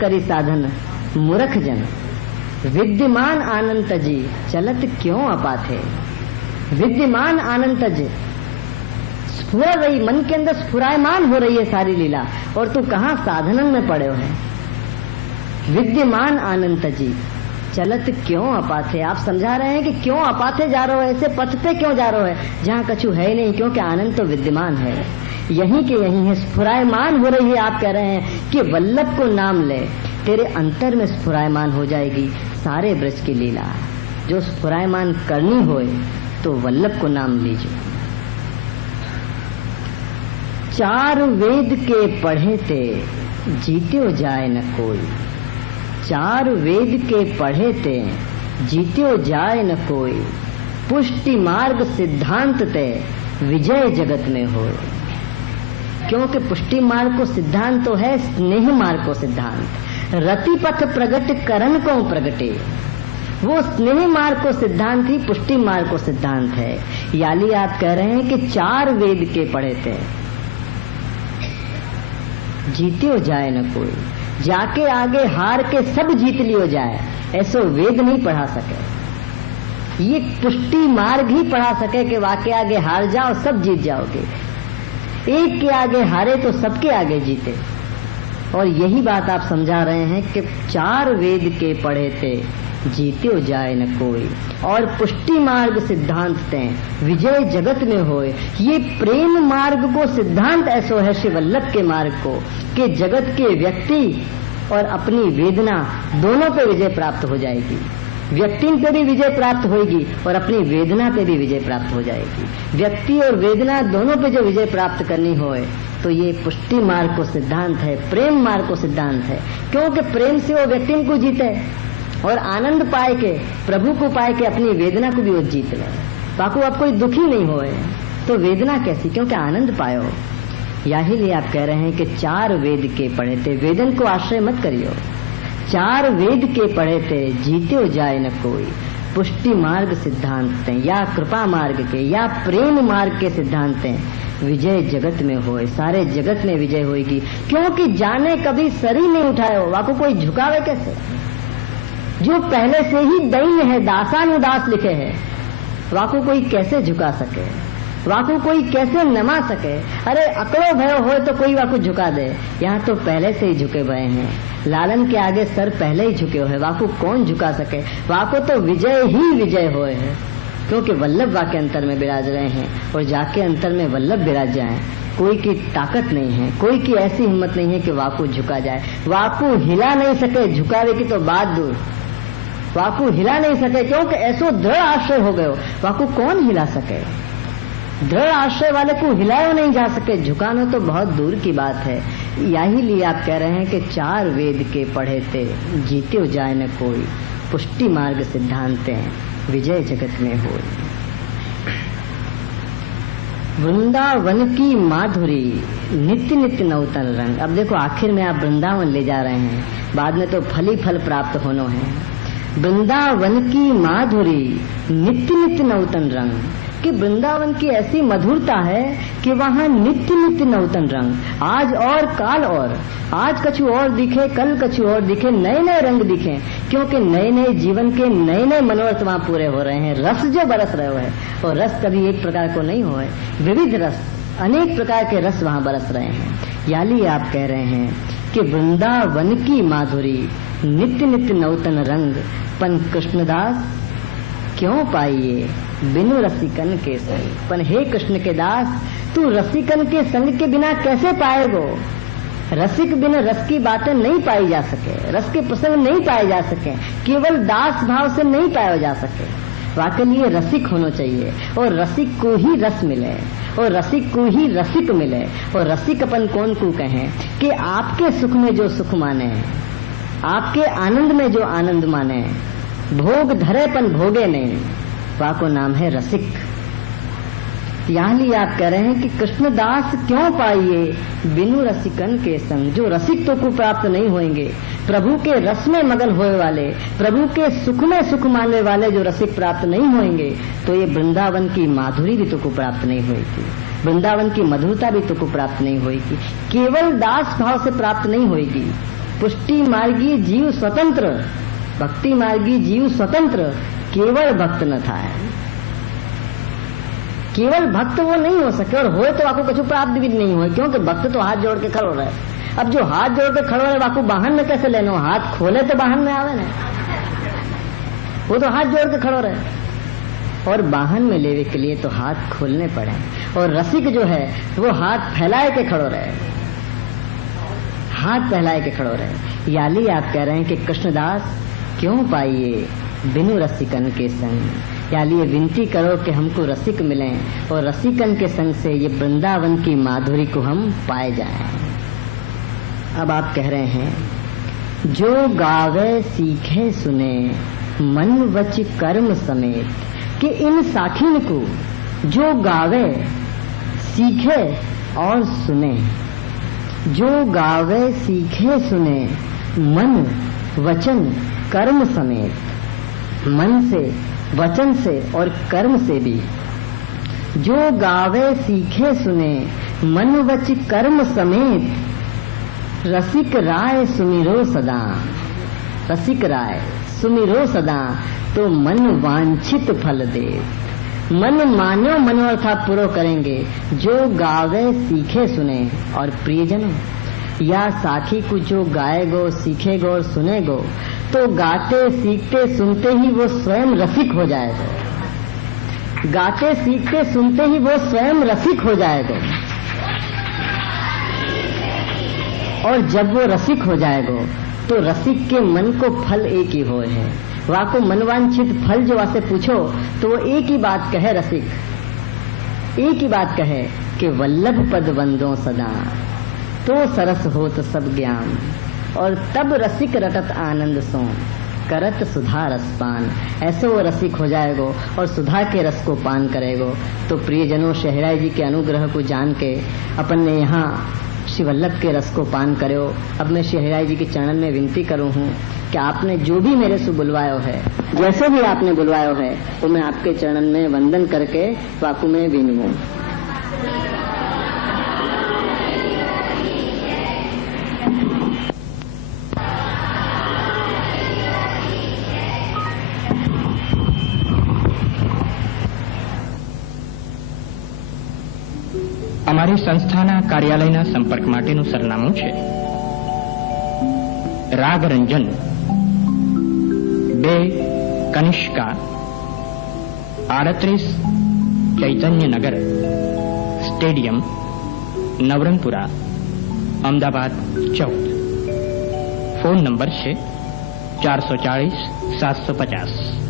करी साधन मूर्ख जन, विद्यमान आनंद जी चलत क्यों अपाथे। विद्यमान आनंद जी स्फुर रही, मन के अंदर स्फुरायमान हो रही है सारी लीला, और तू कहाँ साधनन में पड़े हो है। विद्यमान आनंद जी चलत क्यों अपाथे। आप समझा रहे हैं कि क्यों अपाथे जा रहे हो, ऐसे पथ पे क्यों जा रहे हो जहाँ कछु है नहीं, क्योंकि आनंद तो विद्यमान है, यहीं के यहीं है, स्फुरायमान हो रही है। आप कह रहे हैं कि वल्लभ को नाम ले, तेरे अंतर में स्फुरायमान हो जाएगी सारे ब्रज की लीला। जो स्फुरायमान करनी होए तो वल्लभ को नाम लीजिए। चार वेद के पढ़े ते जीत्यो जाए न कोई। चार वेद के पढ़े ते जीत्यो जाए न कोई। पुष्टि मार्ग सिद्धांत ते विजय जगत में होए। क्योंकि पुष्टि मार्ग को सिद्धांत तो है, स्नेह मार्ग को सिद्धांत। रति पथ प्रगट करण को प्रगटे, वो स्नेह मार्ग को सिद्धांत ही पुष्टि मार्ग को सिद्धांत है। याली आप कह रहे हैं कि चार वेद के पढ़े थे, जीत्यो जाए न कोई। जाके आगे हार के सब जीत लियो जाए, ऐसो वेद नहीं पढ़ा सके। ये पुष्टि मार्ग ही पढ़ा सके कि वाके आगे हार जाओ सब जीत जाओगे। एक के आगे हारे तो सबके आगे जीते। और यही बात आप समझा रहे हैं कि चार वेद के पढ़े थे जीत्यो जाए न कोई, और पुष्टि मार्ग सिद्धांत ते विजय जगत में होए। ये प्रेम मार्ग को सिद्धांत ऐसो है श्री वल्लभ के मार्ग को कि जगत के व्यक्ति और अपनी वेदना दोनों पे विजय प्राप्त हो जाएगी। व्यक्ति पे भी विजय प्राप्त होगी और अपनी वेदना पे भी विजय प्राप्त हो जाएगी। व्यक्ति और वेदना दोनों पे जो विजय प्राप्त करनी होए तो ये पुष्टि मार्ग को सिद्धांत है, प्रेम मार्ग को सिद्धांत है। क्योंकि प्रेम से वो व्यक्ति को जीते और आनंद पाए के, प्रभु को पाए के अपनी वेदना को भी वो जीत ले। बाकी आप कोई दुखी नहीं होए तो वेदना कैसी, क्योंकि आनंद पायो। यही लिए आप कह रहे हैं कि चार वेद के पढ़े थे, वेदन को आश्रय मत करियो। चार वेद के पढ़े थे जीत्यो जाए न कोई। पुष्टि मार्ग सिद्धांत या कृपा मार्ग के या प्रेम मार्ग के सिद्धांत विजय जगत में होए, सारे जगत में विजय होगी। क्योंकि जाने कभी सर ही नहीं उठाए हो, वाको कोई झुकावे कैसे। जो पहले से ही दैन्य है, दासानुदास लिखे है, वाको कोई कैसे झुका सके, वाको कोई कैसे नमा सके। अरे अकड़ो भयो हो तो कोई वाको झुका दे, यहाँ तो पहले से ही झुके भये हैं। लालन के आगे सर पहले ही झुके हुए, वाको कौन झुका सके। वाको तो विजय ही विजय होए है, क्योंकि वल्लभ वाके अंतर में विराज रहे हैं, और जाके अंतर में वल्लभ विराज जाए। कोई की ताकत नहीं है, कोई की ऐसी हिम्मत नहीं है कि वाको झुका जाए। वाको हिला नहीं सके, झुकावे की तो बात दूर। वाको हिला नहीं सके क्योंकि ऐसो दृढ़ आश्रय हो गयो, वाको कौन हिला सके। दृढ़ आश्रय वाले को हिलायो नहीं जा सके, झुकाना तो बहुत दूर की बात है। यही लिए आप कह रहे हैं कि चार वेद के पढ़े थे जीत्यो जाए न कोई। पुष्टि मार्ग सिद्धांत विजय जगत में हो। वृंदावन की माधुरी नित्य नित्य नवतन रंग। अब देखो आखिर में आप वृंदावन ले जा रहे हैं, बाद में तो फल ही फल प्राप्त होना है। वृंदावन की माधुरी नित्य नित्य नवतन रंग, कि वृंदावन की ऐसी मधुरता है कि वहाँ नित्य नित्य नवतन रंग, आज और काल और, आज कछु और दिखे, कल कछु और दिखे, नए नए रंग दिखे। क्योंकि नए नए जीवन के नए नए मनोरथ वहाँ पूरे हो रहे हैं। रस जो बरस रहे हो है, और रस कभी एक प्रकार को नहीं हो है, विविध रस, अनेक प्रकार के रस वहाँ बरस रहे हैं। याली आप कह रहे हैं कि वृंदावन की माधुरी नित्य नित्य नवतन रंग, पन कृष्णदास क्यों पाइए बिनु रसिकन के संग। पन हे कृष्ण के दास, तू रसिकन के संग के बिना कैसे पाएगो। रसिक बिना रस की बातें नहीं पाई जा सके, रस के प्रसंग नहीं पाए जा सके, केवल दास भाव से नहीं पाया जा सके। वाकई लिए रसिक होना चाहिए, और रसिक को ही रस मिले, और रसिक को ही रसिक मिले। और रसिक अपन कौन को कहें कि आपके सुख में जो सुख माने, आपके आनंद में जो आनंद माने, भोग धरेपन भोगे नहीं, वाको नाम है रसिक। यहाँ आप कह रहे हैं कि कृष्णदास क्यों पाइए बिनु रसिकन के संग। जो रसिक तो को प्राप्त नहीं होंगे, प्रभु के रस में मगन होए वाले, प्रभु के सुख में सुख मानने वाले जो रसिक प्राप्त नहीं होंगे, तो ये वृंदावन की माधुरी भी तो को प्राप्त नहीं होगी, वृंदावन की मधुरता भी तो को प्राप्त नहीं होगी, केवल दास भाव से प्राप्त नहीं होगी। पुष्टि मार्गी जीव स्वतंत्र, भक्ति मार्गी जीव स्वतंत्र, केवल भक्त न था। केवल भक्त वो नहीं हो सके, और हो तो आपको कछु प्राप्त भी नहीं हो, क्योंकि भक्त तो हाथ जोड़ के खड़ो रहे। अब जो हाथ जोड़ के खड़ो रहे आपको वाहन में कैसे लेना, हाथ खोले तो वाहन में आवे ना, वो तो हाथ जोड़ के खड़ो रहे। और वाहन में लेवे के लिए तो हाथ खोलने पड़े, और रसिक जो है वो हाथ फैलाए के खड़ो रहे, हाथ फैलाए के खड़ो रहे। याली आप कह रहे हैं कि कृष्णदास क्यों पाइए बिनु रसिकन के संग, याली ये विनती करो कि हमको रसिक मिलें, और रसिकन के संग से ये वृंदावन की माधुरी को हम पाए जाएं। अब आप कह रहे हैं जो गावे सीखे सुने मन वच कर्म समेत, कि इन साखिन को जो गावे सीखे और सुने, जो गावे सीखे सुने मन वचन कर्म समेत, मन से वचन से और कर्म से भी, जो गावे सीखे सुने मन वच कर्म समेत, रसिक राय सुमिरो सदा, रसिक राय सुमिरो सदा, तो मन वांछित फल दे। मन मानो मनोरथा पूरो करेंगे जो गावे सीखे सुने। और प्रियजनों, या साखी को जो गाएगो सीखेगो और सुनेगो, तो गाते सीखते सुनते ही वो स्वयं रसिक हो जाएगा। गाते सीखते सुनते ही वो स्वयं रसिक हो जाएगा, और जब वो रसिक हो जाएगा तो रसिक के मन को फल एक ही हो है। वाको मनवांछित फल जो वासे पूछो तो वो एक ही बात कहे, रसिक एक ही बात कहे कि वल्लभ पद वंदो सदा, तो सरस होत सब ज्ञान, और तब रसिक रटत आनंद सो, करत सुधा रसपान। ऐसे वो रसिक हो जाएगो और सुधा के रस को पान करेगो। तो प्रियजनों, शहराई जी के अनुग्रह को जान के अपन ने यहाँ श्री वल्लभ के रस को पान करो। अब मैं शहराई जी के चरण में विनती करूँ हूँ कि आपने जो भी मेरे से बुलवायो है, जैसे भी आपने बुलवायो है, वो मैं आपके चरण में वंदन करके वाकु में विनूं। અમારી સંસ્થાના કાર્યાલયના સંપર્ક માટેનું સરનામું છે Ragranjan 2 Kanishka 38 Chaitanyanagar stadium Navrangpura Ahmedabad 14। Phone number છે 440 750।